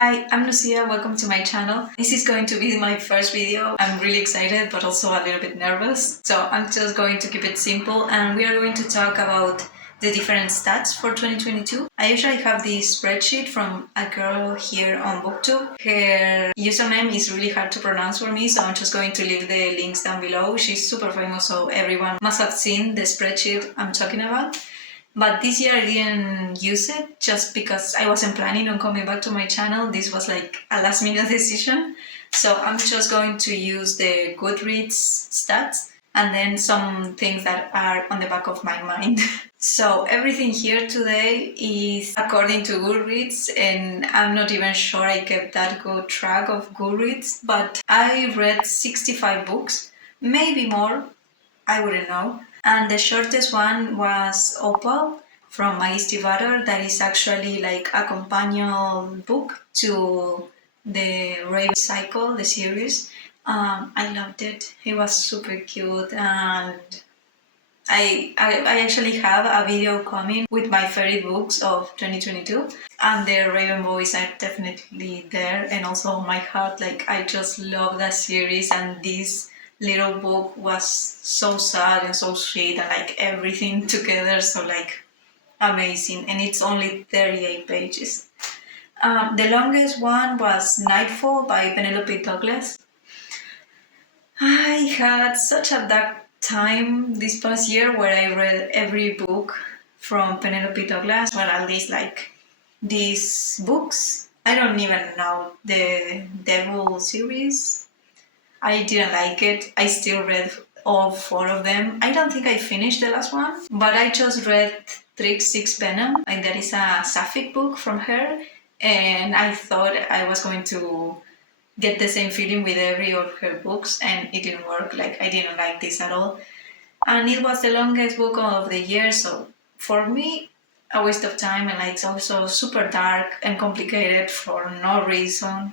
Hi, I'm Lucia. Welcome to my channel. This is going to be my first video. I'm really excited, but also a little bit nervous. So I'm just going to keep it simple, and we are going to talk about the different stats for 2022. I usually have this spreadsheet from a girl here on booktube. Her username is really hard to pronounce for me, so I'm just going to leave the links down below. She's super famous, so everyone must have seen the spreadsheet I'm talking about. But this year I didn't use it just because I wasn't planning on coming back to my channel. This was like a last minute decision. So I'm just going to use the Goodreads stats and then some things that are on the back of my mind. So everything here today is according to Goodreads, and I'm not even sure I kept that good track of Goodreads, but I read 65 books, maybe more, I wouldn't know. And the shortest one was Opal from Magisty Butter. That is actually like a companion book to the Raven Cycle, the series. I loved it. It was super cute, and I actually have a video coming with my favorite books of 2022, and the Raven Boys are definitely there, and also on my heart. Like, I just love that series, and this little book was so sad and so sweet, and like everything together, so like amazing. And it's only 38 pages. The longest one was Nightfall by Penelope Douglas. I had such a dark time this past year where I read every book from Penelope Douglas, or at least like these books. I don't even know the Devil series. I didn't like it. I still read all four of them. I don't think I finished the last one, but I just read Trick Six Venom, and that is a sapphic book from her, and I thought I was going to get the same feeling with every of her books, and it didn't work. Like, I didn't like this at all. And it was the longest book of the year, so for me, a waste of time, and like it's also super dark and complicated for no reason.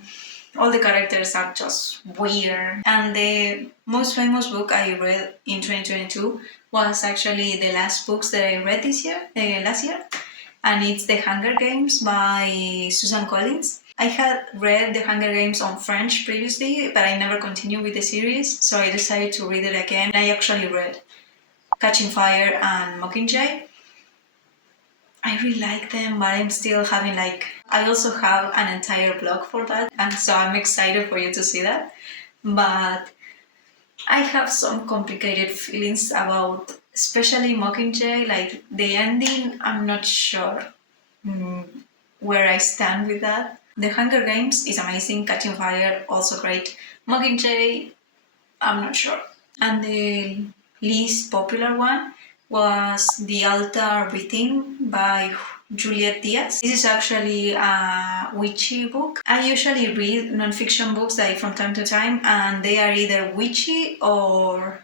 All the characters are just weird. And the most famous book I read in 2022 was actually the last books that I read this year, last year, and it's The Hunger Games by Susan Collins. I had read The Hunger Games on French previously, but I never continued with the series, so I decided to read it again. I actually read Catching Fire and Mockingjay. I really like them, but I'm still having like, I also have an entire blog for that, and so I'm excited for you to see that. But I have some complicated feelings about, especially Mockingjay, like the ending. I'm not sure where I stand with that. The Hunger Games is amazing, Catching Fire also great. Mockingjay, I'm not sure. And the least popular one was The Altar Within by Juliet Diaz. This is actually a witchy book. I usually read nonfiction books like from time to time, and they are either witchy or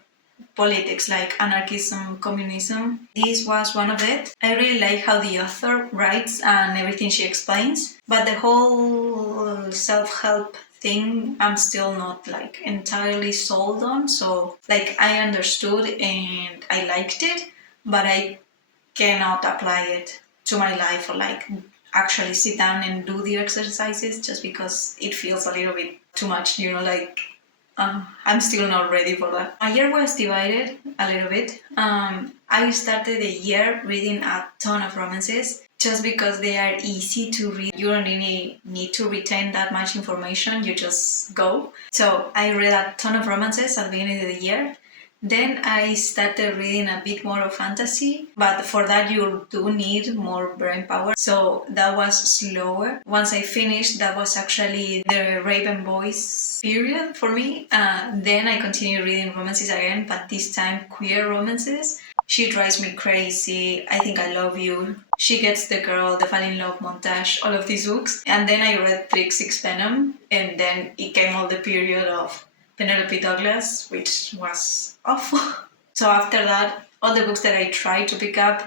politics like anarchism, communism. This was one of it. I really like how the author writes and everything she explains, but the whole self-help thing I'm still not like entirely sold on. So like, I understood and I liked it, but I cannot apply it to my life or like actually sit down and do the exercises, just because it feels a little bit too much, like I'm still not ready for that. My year was divided a little bit. I started the year reading a ton of romances just because they are easy to read. You don't really need to retain that much information, you just go. So I read a ton of romances at the beginning of the year. Then I started reading a bit more of fantasy, but for that you do need more brain power. So that was slower. Once I finished, that was actually the Raven Boys period for me. Then I continued reading romances again, but this time queer romances. She Drives Me Crazy, I Think I Love You, She Gets the Girl, The Fall in Love Montage, all of these books. And then I read Trick Six Venom, and then it came all the period of Penelope Douglas, which was awful. So after that, all the books that I tried to pick up,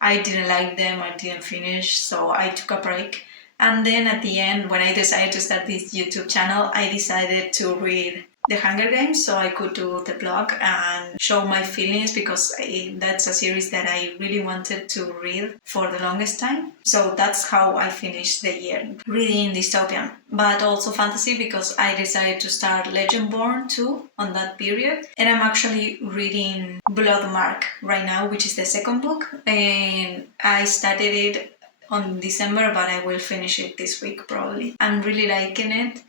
I didn't like them, I didn't finish, so I took a break. And then at the end, when I decided to start this YouTube channel, I decided to read the Hunger Games, so I could do the blog and show my feelings, because that's a series that I really wanted to read for the longest time. So that's how I finished the year, reading dystopian, but also fantasy, because I decided to start Legendborn too on that period. And I'm actually reading Bloodmark right now, which is the second book, and I started it on December, but I will finish it this week probably. I'm really liking it.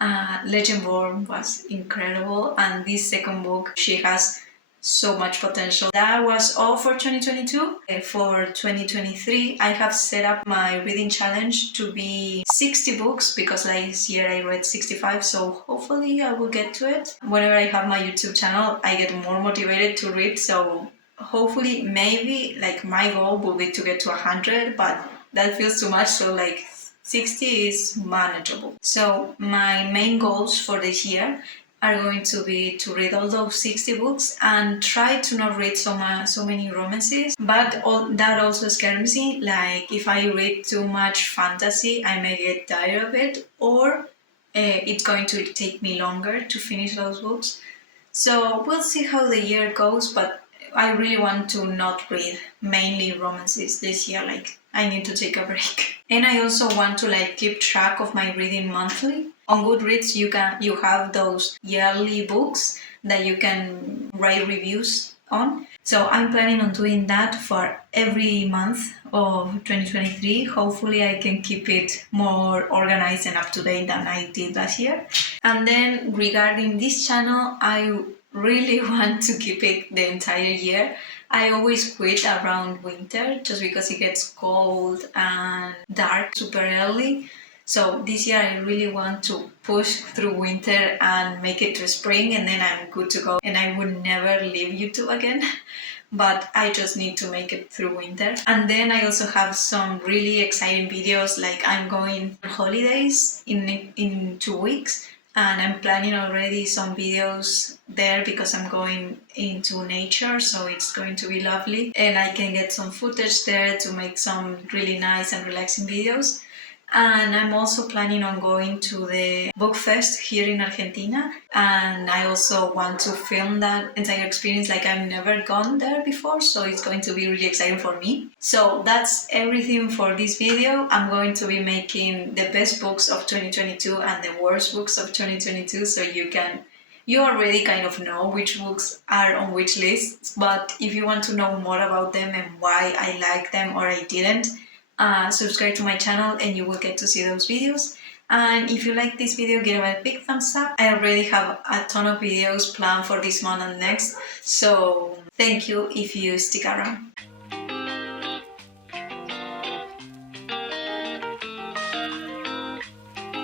Legendborn was incredible, and this second book, she has so much potential. That was all for 2022. For 2023, I have set up my reading challenge to be 60 books, because last year I read 65, so hopefully I will get to it. Whenever I have my YouTube channel, I get more motivated to read, so hopefully, maybe, like, my goal will be to get to 100, but that feels too much, so like 60 is manageable. So my main goals for this year are going to be to read all those 60 books and try to not read so many romances. But that also scares me. Like, if I read too much fantasy, I may get tired of it, or it's going to take me longer to finish those books. So we'll see how the year goes, but I really want to not read mainly romances this year. Like, I need to take a break. And I also want to keep track of my reading monthly. On Goodreads, you have those yearly books that you can write reviews on. So I'm planning on doing that for every month of 2023. Hopefully I can keep it more organized and up to date than I did last year. And then regarding this channel, I really want to keep it the entire year. I always quit around winter just because it gets cold and dark super early. So this year I really want to push through winter and make it to spring, and then I'm good to go. And I would never leave YouTube again. But I just need to make it through winter. And then I also have some really exciting videos, like I'm going on holidays in 2 weeks. And I'm planning already some videos there because I'm going into nature, so it's going to be lovely. And I can get some footage there to make some really nice and relaxing videos. And I'm also planning on going to the book fest here in Argentina, and I also want to film that entire experience. Like, I've never gone there before, so it's going to be really exciting for me. So that's everything for this video. I'm going to be making the best books of 2022 and the worst books of 2022, so you already kind of know which books are on which lists, but if you want to know more about them and why I like them or I didn't, subscribe to my channel and you will get to see those videos. And if you like this video, give it a big thumbs up. I already have a ton of videos planned for this month and next, so thank you if you stick around.